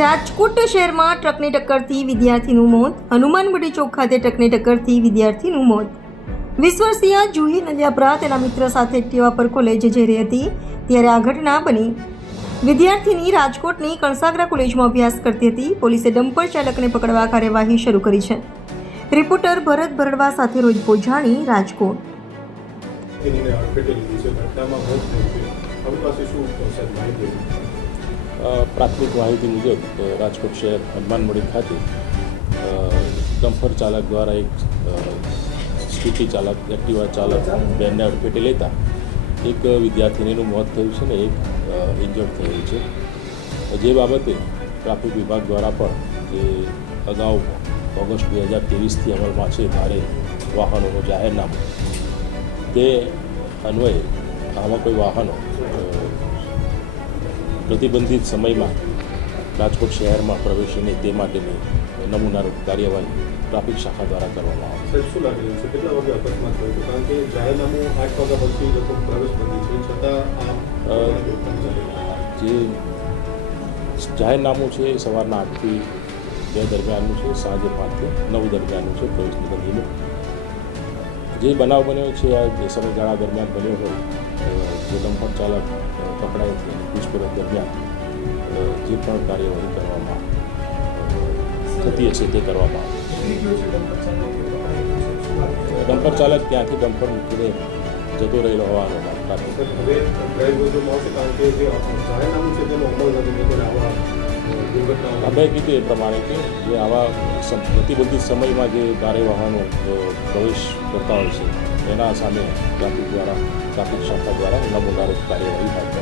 રાજકોટ શહેરમાં ટ્રકની ટક્કરથી વિદ્યાર્થીનું મોત હનુમાનગઢી ચોક ખાતે ટ્રકની ટક્કરથી વિદ્યાર્થીનું મોત. વીસ વર્ષીય જુહી, નલિયાપરા તેના મિત્ર સાથે એક્ટિવા પર કોલેજે જઈ રહી હતી. ત્યારે આ ઘટના બની. વિદ્યાર્થીની રાજકોટની કણસાગરા કોલેજમાં અભ્યાસ કરતી હતી. પોલીસે ડમ્પર ચાલકને પકડવા કાર્યવાહી શરૂ કરી છે. રિપોર્ટર ભરત ભરડવા સાથે રોજ પોજાણી, રાજકોટ. ઘટનામાં પ્રાથમિક માહિતી મુજબ રાજકોટ શહેર હનુમાનમળી ખાતે ડમ્ફર ચાલક દ્વારા એક સ્કૂટી ચાલક, એક્ટિવા ચાલક બેનને અડફેટે લેતા એક વિદ્યાર્થીનીનું મોત થયું છે ને એક ઇન્જર્ડ થયેલ છે. જે બાબતે ટ્રાફિક વિભાગ દ્વારા પણ જે અગાઉ ઓગસ્ટ બે હજાર ત્રેવીસથી અમલમાં છે ભારે વાહનોનું જાહેરનામું, તે અન્વયે આવા કોઈ વાહનો પ્રતિબંધિત સમયમાં રાજકોટ શહેરમાં પ્રવેશીને તે માટેની નમૂનારૂપ કાર્યવાહી ટ્રાફિક શાખા દ્વારા કરવામાં આવે. છે શું લાગી છે? કેટલા વાગે અકસ્માત થયો? કારણ કે જાહેરનામું આઠ વાગ્યા પછી લોકો પ્રવેશ બંધી છે. છતાં. જે જાહેરનામું છે એ સવારના આઠથી બે દરમિયાનનું છે સાંજે પાંચથી નવ દરમિયાનનું છે પ્રવેશ નિબંધીનું. જે બનાવ બન્યો છે આ જે સમયગાળા દરમિયાન બન્યો હોય જે ડમ્પર ચાલક પકડાય છે પૂછપરછ દરમિયાન જે પણ કાર્યવાહી કરવામાં થતી હશે તે કરવામાં આવે. ડમ્પર ચાલક ત્યાંથી ડમ્પર મૂકીને જતો રહેલો હોવાનો ટ્રાફિક સાહેબ હવે ડ્રાઈવ વધુમાં આવશે કારણ કે જે જાહેરનામું છે તેનો અમલ નથી લોકોને આવા અ, દુર્ઘટનાઓ આપણે કીધું એ પ્રમાણે કે જે આવા પ્રતિબંધિત સમયમાં જે ભારે વાહનો પ્રવેશ કરતા હોય છે એના સામે ટ્રાફિક દ્વારા ટ્રાફિક શાખા દ્વારા નમૂનારૂપ કાર્યવાહી ધરવામાં